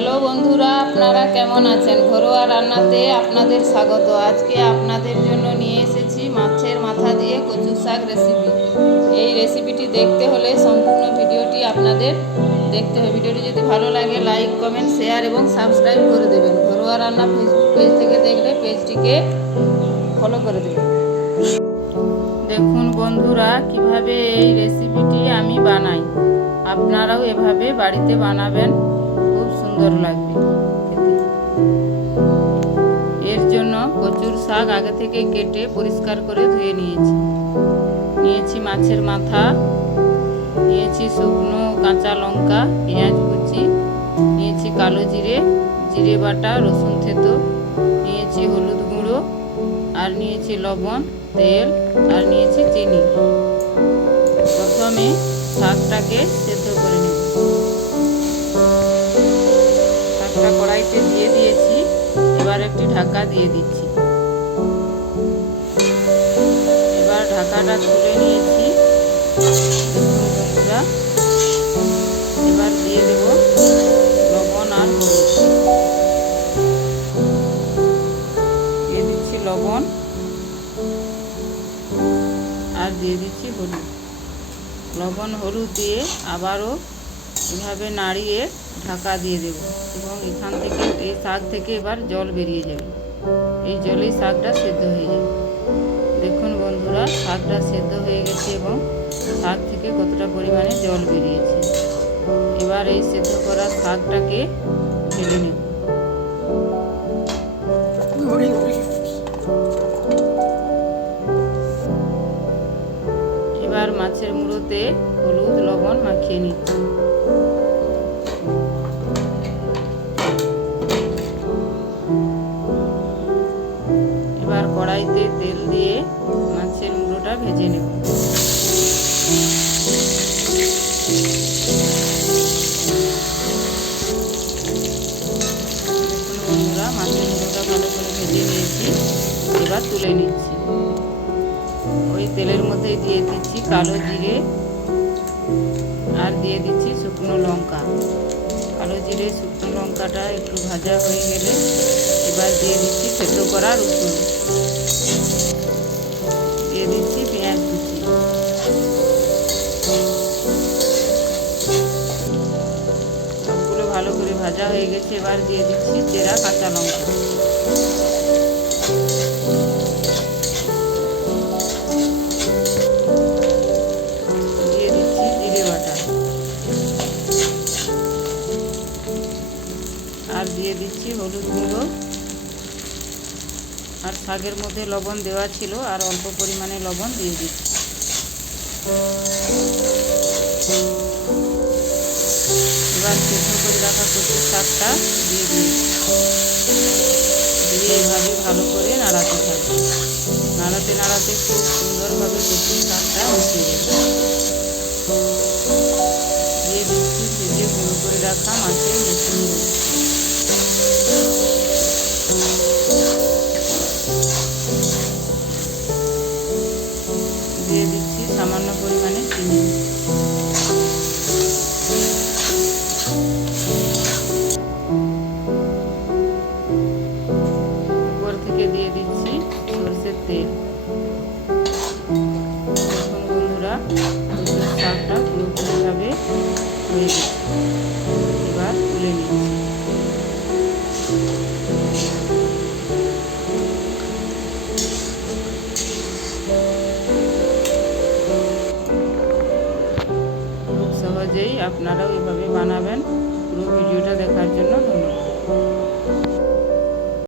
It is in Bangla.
হ্যালো বন্ধুরা, আপনারা কেমন আছেন? ঘরোয়া রান্নাতে আপনাদের স্বাগত। আজকে আপনাদের জন্য নিয়ে এসেছি মাছের মাথা দিয়ে কচু শাক রেসিপি এই রেসিপিটি দেখতে হলে সম্পূর্ণ ভিডিওটি আপনাদের দেখতে হবে। ভিডিওটি যদি ভালো লাগে লাইক কমেন্ট শেয়ার এবং সাবস্ক্রাইব করে দেবেন। ঘরোয়া রান্না ফেসবুক পেজ থেকে দেখলে পেজটিকে ফলো করে দেবেন। দেখুন বন্ধুরা, কীভাবে এই রেসিপিটি আমি বানাই। আপনারাও এভাবে বাড়িতে বানাবেন। খুব সুন্দর লাগবে। এর জন্য কচুর শাক আগে থেকে কেটে পরিষ্কার করে ধুয়ে নিয়েছি। নিয়েছি মাছের মাথা, নিয়েছি শুকনো কাঁচা লঙ্কা, পেঁয়াজ কুচি, নিয়েছি কালো জিরে জিরে বাটা, রসুন থেতো, নিয়েছি হলুদ গুঁড়ো, আর নিয়েছি লবণ, তেল, আর নিয়েছি চিনি। প্রথমে শাকটাকে সেদ্ধ করে নেব। ঢাকা দিয়ে দিচ্ছি। এবার ঢাকাটা তুলে নিয়েছি। এবার দিয়ে দেব লবণ আর দিয়ে দিচ্ছি লবণ আর দিয়ে দিচ্ছি হলুদ। লবণ হলুদ দিয়ে আবারও এভাবে নাড়িয়ে ঢাকা দিয়ে দেব এবং এখান থেকে, এই শাক থেকে এবার জল বেরিয়ে যাবে। এই জলেই শাকটা সেদ্ধ হয়ে যাবে। দেখুন বন্ধুরা, শাকটা সেদ্ধ হয়ে গেছে এবং শাক থেকে কতটা পরিমাণে জল বেরিয়েছে। এবার এই সেদ্ধ করা শাকটাকে ঢেলে নেব। এবার মাছের মুড়োতে হলুদ, লবণ মাখিয়ে নিচ্ছি দিয়ে মাছের মুড়োটা ভেজে নেব। মাছের মুড়োটা ভালো করে ভেজে এবার তুলে নিচ্ছি। ওই তেলের মধ্যে দিয়ে দিচ্ছি কালো জিরে আর দিয়ে দিচ্ছি শুকনো লঙ্কা। কালো জিরে, শুকনো লঙ্কাটা একটু ভাজা হয়ে গেলে এবার দিয়ে দিচ্ছি সেদ্ধ করা রসুন। দিয়ে দিচ্ছি পেঁয়াজ সবগুলো ভালো করে ভাজা হয়ে গেছে, এবার দিয়ে দিচ্ছি চেরা কাঁচা লঙ্কা। আর দিয়ে দিচ্ছি হলুদ গুঁড়ো। আর শাকের মধ্যে লবণ দেওয়া ছিল আর অল্প পরিমাণে লবণ দিয়ে দিচ্ছি। এবার সেদ্ধ করে রাখা কচুর শাকটা দিয়ে দিয়েছি দিয়ে এভাবে ভালো করে নাড়াতে থাকবে। নাড়াতে নাড়াতে খুব সুন্দরভাবে কচুর শাকটা মিশে যাবে দিয়ে দিচ্ছি, ভেজে গুঁড়ো করে রাখা মাছের মুসুর উপর থেকে দিয়ে দিচ্ছি সরষের তেল। দেখুন বন্ধুরা শাকটা পুরোপুরিভাবে হয়ে গেছে। সহজেই আপনারাও এভাবে বানাবেন। পুরো ভিডিওটা দেখার জন্য ধন্যবাদ।